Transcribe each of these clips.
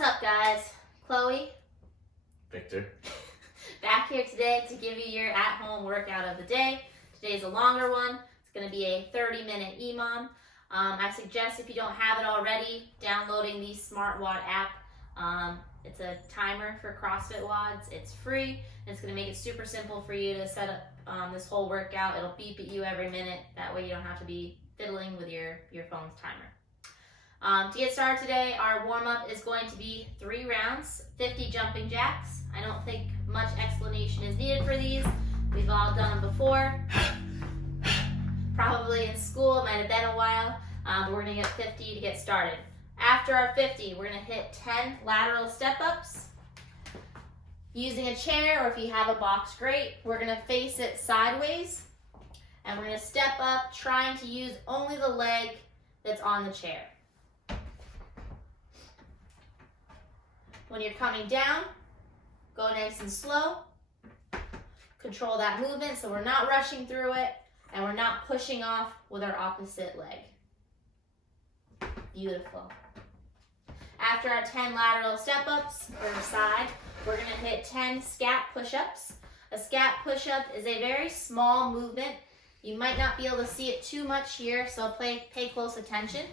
What's up, guys? Chloe, Victor. back here today to give you your at-home workout of the day. Today's a longer one. It's going to be a 30-minute EMOM. I suggest, if you don't have it already, downloading the Smart WOD app. It's a timer for CrossFit WODs. It's free, and it's going to make it super simple for you to set up this whole workout. It'll beep at you every minute. That way you don't have to be fiddling with your phone's timer. To get started today, our warm-up is going to be 3 rounds, 50 jumping jacks. I don't think much explanation is needed for these. We've all done them before. Probably in school, it might have been a while, but we're gonna get 50 to get started. After our 50, we're gonna hit 10 lateral step-ups. Using a chair, or if you have a box, great. We're gonna face it sideways, and we're gonna step up, trying to use only the leg that's on the chair. When you're coming down, go nice and slow. Control that movement so we're not rushing through it and we're not pushing off with our opposite leg. Beautiful. After our 10 lateral step-ups per side, we're gonna hit 10 scat push-ups. A scat push-up is a very small movement. You might not be able to see it too much here, so pay close attention.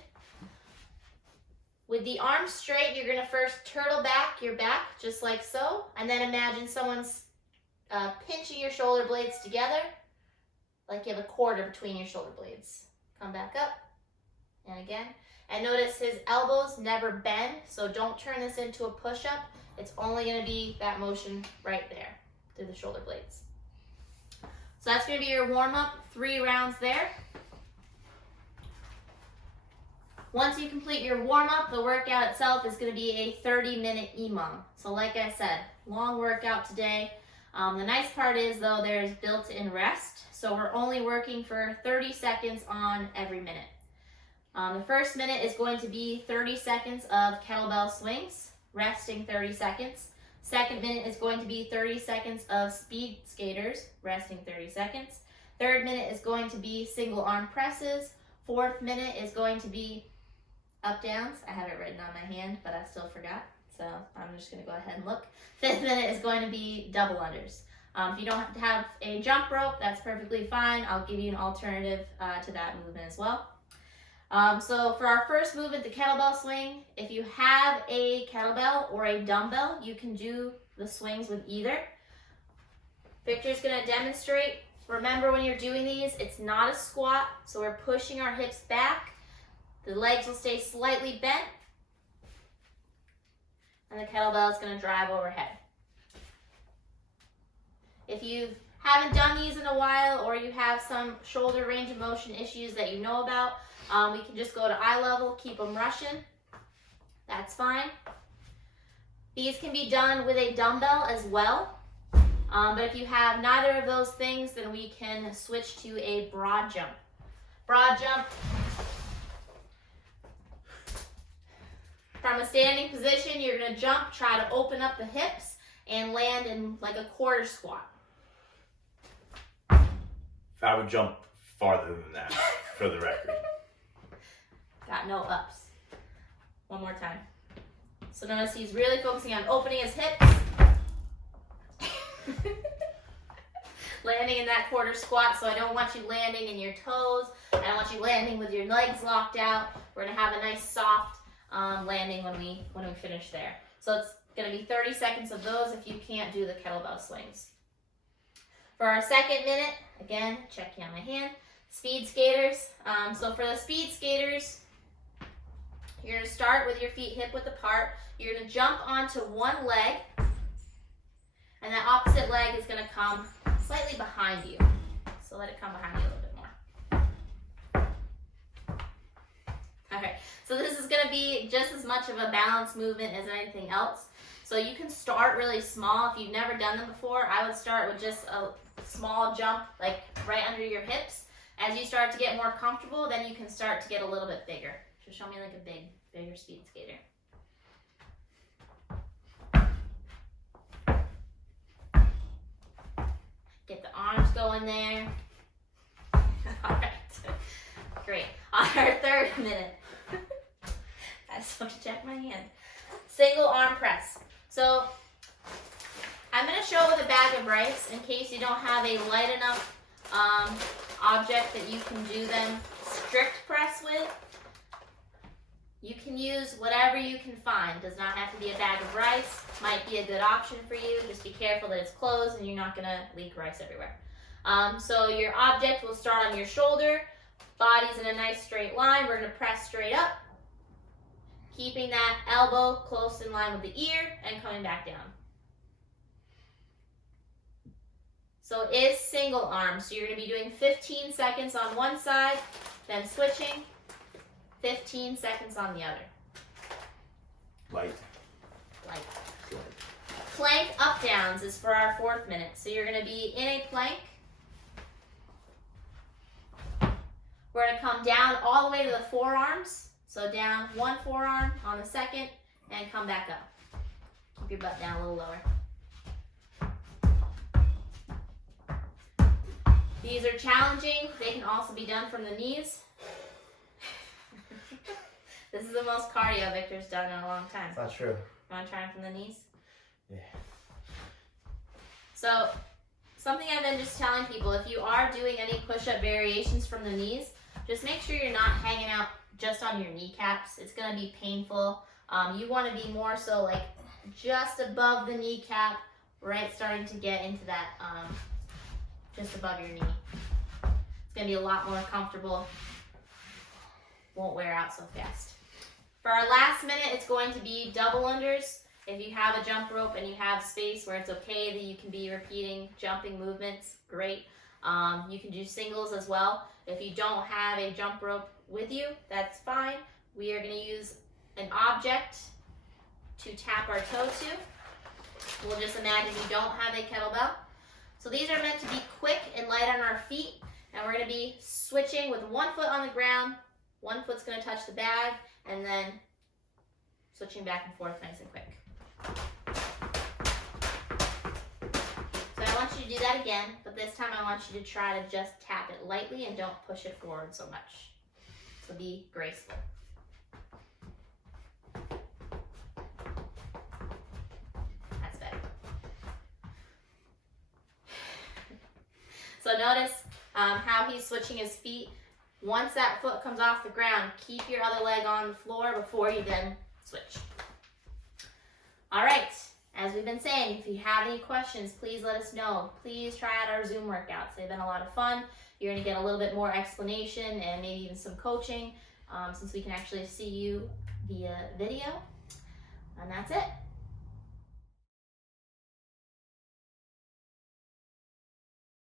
With the arms straight, you're gonna first turtle back your back, just like so, and then imagine someone's pinching your shoulder blades together, like you have a quarter between your shoulder blades. Come back up, and again. And notice his elbows never bend, so don't turn this into a push-up. It's only gonna be that motion right there, through the shoulder blades. So that's gonna be your warm-up, 3 rounds there. Once you complete your warm-up, the workout itself is going to be a 30-minute EMOM. So like I said, long workout today. The nice part is, though, there's built-in rest. So we're only working for 30 seconds on every minute. The first minute is going to be 30 seconds of kettlebell swings, resting 30 seconds. Second minute is going to be 30 seconds of speed skaters, resting 30 seconds. Third minute is going to be single arm presses. Fourth minute is going to be up downs. I have it written on my hand, but I still forgot, so I'm just going to go ahead and look. Fifth minute is going to be double unders. If you don't have a jump rope, that's perfectly fine. I'll give you an alternative to that movement as well. So for our first movement, the kettlebell swing, if you have a kettlebell or a dumbbell, you can do the swings with either. Victor's going to demonstrate. Remember, when you're doing these, it's not a squat, so we're pushing our hips back. The legs will stay slightly bent, and the kettlebell is going to drive overhead. If you haven't done these in a while, or you have some shoulder range of motion issues that you know about, we can just go to eye level, keep them rushing. That's fine. These can be done with a dumbbell as well. But if you have neither of those things, then we can switch to a broad jump. Broad jump. From a standing position, you're going to jump, try to open up the hips, and land in like a quarter squat. I would jump farther than that, for the record. Got no ups. One more time. So notice he's really focusing on opening his hips. Landing in that quarter squat, so I don't want you landing in your toes. I don't want you landing with your legs locked out. We're going to have a nice soft landing when we finish there. So it's going to be 30 seconds of those if you can't do the kettlebell swings. For our second minute, again, checking on my hand, speed skaters. So for the speed skaters, you're going to start with your feet hip-width apart. You're going to jump onto one leg, and that opposite leg is going to come slightly behind you. So let it come behind you a little bit more. All right, so this is going to be just as much of a balance movement as anything else. So you can start really small. If you've never done them before, I would start with just a small jump, like right under your hips. As you start to get more comfortable, then you can start to get a little bit bigger. Just show me like a bigger speed skater. Get the arms going there. All right, great. On our third minute, I just want to check my hand. Single arm press. So I'm going to show it with a bag of rice in case you don't have a light enough object that you can do them strict press with. You can use whatever you can find. Does not have to be a bag of rice. Might be a good option for you. Just be careful that it's closed and you're not going to leak rice everywhere. So your object will start on your shoulder. Body's in a nice straight line. We're going to press straight up, keeping that elbow close in line with the ear and coming back down. So it is single arm. So you're going to be doing 15 seconds on one side, then switching, 15 seconds on the other. Light. Light. Plank up downs is for our 4th minute. So you're going to be in a plank. We're going to come down all the way to the forearms. So down one forearm on the second and come back up. Keep your butt down a little lower. These are challenging. They can also be done from the knees. This is the most cardio Victor's done in a long time. Not true. You want to try them from the knees? Yeah. So, something I've been just telling people, if you are doing any push-up variations from the knees, just make sure you're not hanging out just on your kneecaps. It's going to be painful. You want to be more so like just above the kneecap, right, starting to get into that just above your knee. It's going to be a lot more comfortable. Won't wear out so fast. For our last minute, it's going to be double unders. If you have a jump rope and you have space where it's okay that you can be repeating jumping movements, great. You can do singles as well. If you don't have a jump rope with you, that's fine. We are going to use an object to tap our toe to. We'll just imagine you don't have a kettlebell. So these are meant to be quick and light on our feet, and we're going to be switching with one foot on the ground, one foot's going to touch the bag, and then switching back and forth nice and quick. So I want you to do that again, but this time I want you to try to just tap it lightly and don't push it forward so much. So be graceful. That's better. So notice how he's switching his feet. Once that foot comes off the ground, keep your other leg on the floor before you then switch. All right, as we've been saying, if you have any questions, please let us know. Please try out our Zoom workouts. They've been a lot of fun. You're going to get a little bit more explanation and maybe even some coaching since we can actually see you via video. And that's it.